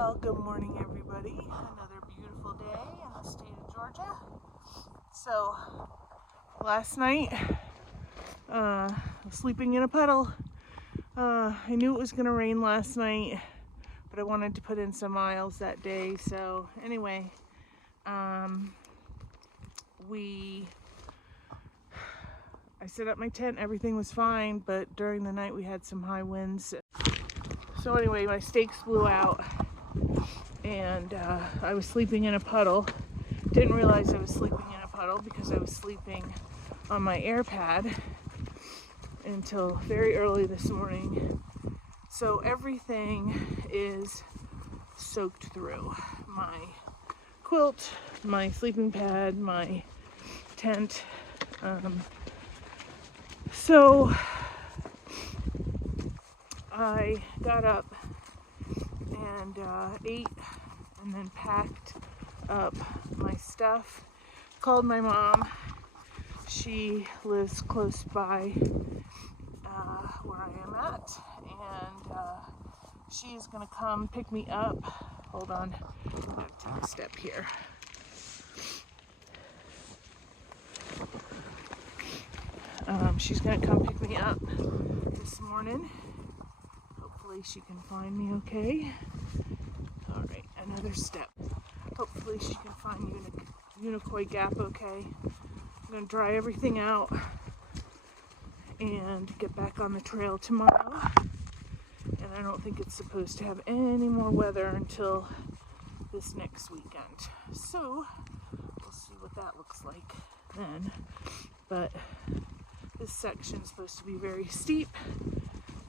Well, good morning, everybody. Another beautiful day in the state of Georgia. So, last night, I was sleeping in a puddle. I knew it was going to rain last night, but I wanted to put in some miles that day. So, anyway, I set up my tent. Everything was fine, but during the night we had some high winds. So anyway, my stakes blew out, and I was sleeping in a puddle. Didn't realize I was sleeping in a puddle because I was sleeping on my air pad until very early this morning. So everything is soaked through. My quilt, my sleeping pad, my tent. So I got up and ate and then packed up my stuff. Called my mom. She lives close by where I am at, and she's gonna come pick me up. Hold on, I'm gonna take a step here. She's gonna come pick me up this morning. Hopefully she can find me okay. All right, another step. Hopefully she can find Unicoi Gap okay. I'm gonna dry everything out and get back on the trail tomorrow. And I don't think it's supposed to have any more weather until this next weekend. So we'll see what that looks like then. But this section is supposed to be very steep,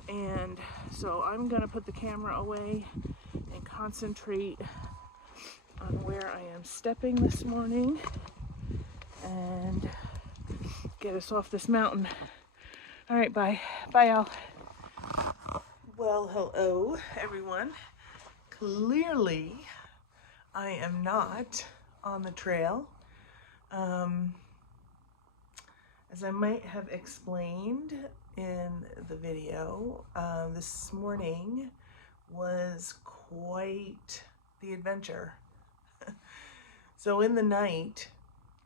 and so I'm gonna put the camera away and concentrate on where I am stepping this morning and get us off this mountain. All right, bye y'all. Well, hello everyone. Clearly I am not on the trail. As I might have explained in the video, this morning was quite the adventure. So in the night,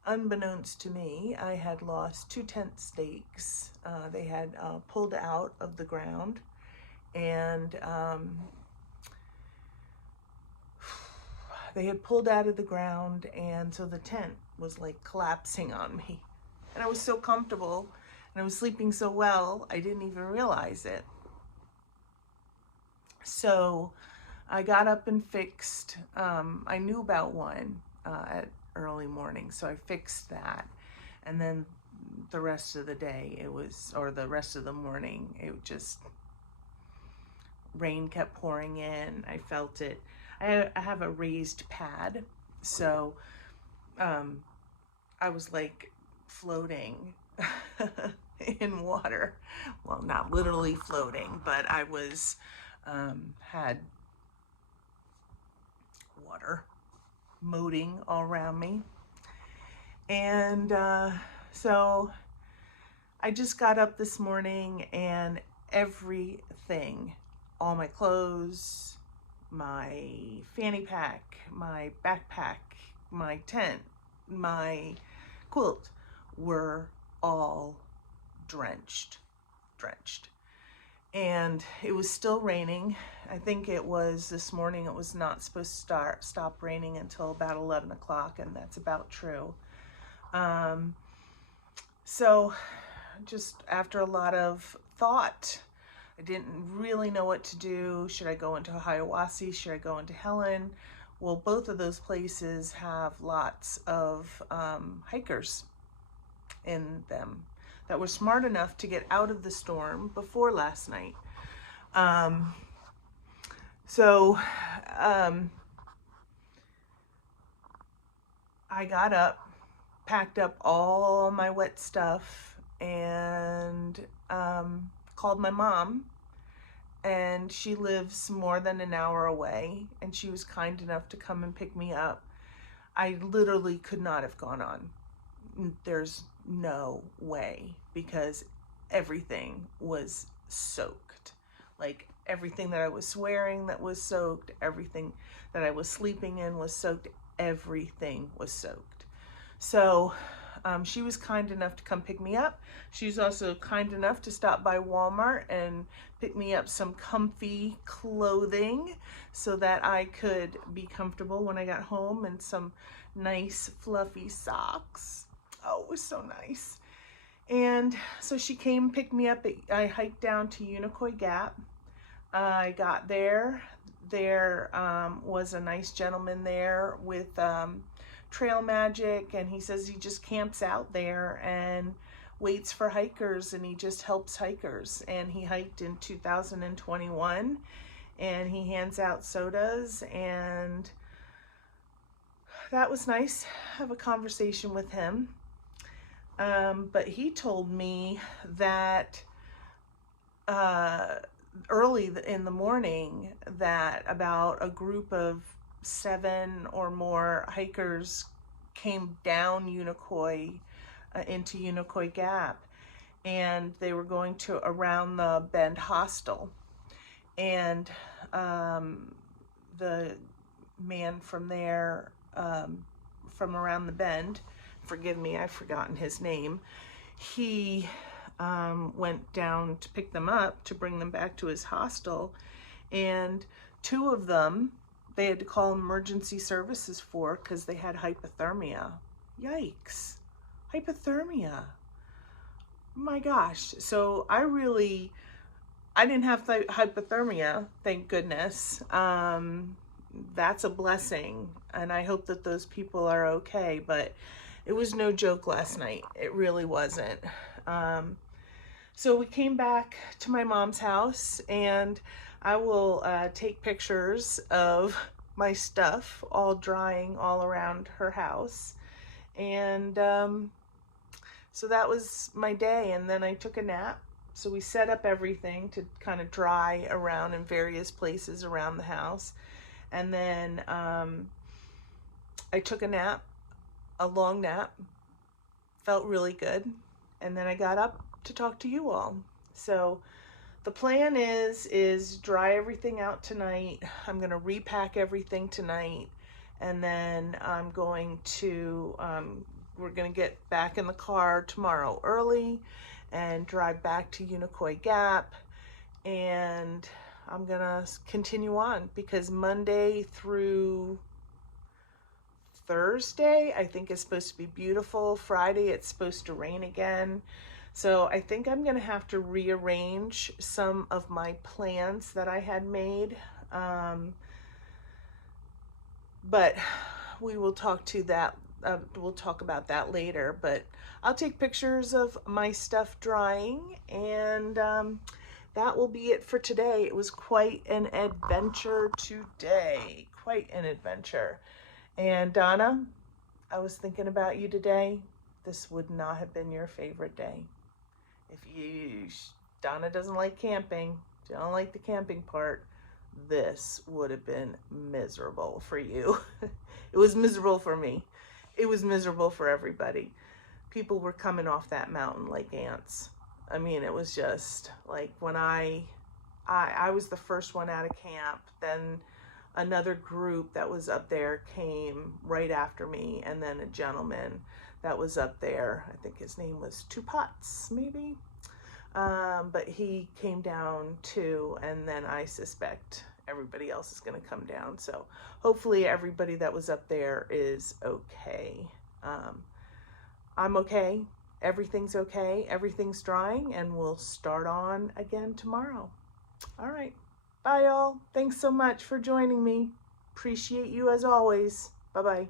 unbeknownst to me, I had lost 2 tent stakes. They had pulled out of the ground, and they had pulled out of the ground, and so the tent was like collapsing on me. And I was so comfortable, and I was sleeping so well, I didn't even realize it. So I got up and fixed, I knew about one at early morning, so I fixed that. And then the rest of the day, the rest of the morning, it just, rain kept pouring in. I felt it. I have a raised pad, so I was like floating in water. Well, not literally floating, but I was had water moating all around me. And so I just got up this morning, and everything, all my clothes, my fanny pack, my backpack, my tent, my quilt were all drenched. And it was still raining. I think it was this morning, it was not supposed to stop raining until about 11 o'clock, and that's about true. So just after a lot of thought, I didn't really know what to do. Should I go into Hiawassee? Should I go into Helen? Well, both of those places have lots of hikers in them that were smart enough to get out of the storm before last night. I got up, packed up all my wet stuff, and called my mom. And she lives more than an hour away, and she was kind enough to come and pick me up. I literally could not have gone on. There's no way, because everything was soaked. Like Everything that I was wearing that was soaked, everything that I was sleeping in was soaked, everything was soaked. So she was kind enough to come pick me up. She's also kind enough to stop by Walmart and pick me up some comfy clothing so that I could be comfortable when I got home, and some nice fluffy socks. Oh, it was so nice. And so she came pick me up. I hiked down to Unicoi Gap. I got there. There was a nice gentleman there with Trail Magic, and he says he just camps out there and waits for hikers, and he just helps hikers. And he hiked in 2021, and he hands out sodas, and that was nice. Have a conversation with him. But he told me that early in the morning that about a group of 7 or more hikers came down Unicoi into Unicoi Gap, and they were going to around the Bend Hostel, and the man from there, from around the bend, forgive me, I've forgotten his name, he went down to pick them up to bring them back to his hostel, and 2 of them they had to call emergency services for because they had hypothermia. Yikes, hypothermia. My gosh. So I didn't have hypothermia, thank goodness. That's a blessing, and I hope that those people are okay, but it was no joke last night. It really wasn't. So we came back to my mom's house, and I will take pictures of my stuff all drying all around her house. And so that was my day, and then I took a nap. So we set up everything to kind of dry around in various places around the house. And then I took a nap, a long nap, felt really good. And then I got up to talk to you all. So the plan is dry everything out tonight. I'm going to repack everything tonight, and then I'm going to, we're going to get back in the car tomorrow early and drive back to Unicoi Gap, and I'm going to continue on because Monday through Thursday I think is supposed to be beautiful. Friday it's supposed to rain again. So I think I'm going to have to rearrange some of my plans that I had made. But we will talk to that. We'll talk about that later. But I'll take pictures of my stuff drying, and that will be it for today. It was quite an adventure today. Quite an adventure. And Donna, I was thinking about you today. This would not have been your favorite day. Donna doesn't like camping, she don't like the camping part, this would have been miserable for you. It was miserable for me. It was miserable for everybody. People were coming off that mountain like ants. I mean, it was just like when I was the first one out of camp, then another group that was up there came right after me, and then a gentleman that was up there, I think his name was Two Pots, maybe, but he came down too, and then I suspect everybody else is going to come down. So hopefully everybody that was up there is okay. I'm okay. Everything's okay. Everything's drying, and we'll start on again tomorrow. All right. Bye, y'all. Thanks so much for joining me. Appreciate you as always. Bye-bye.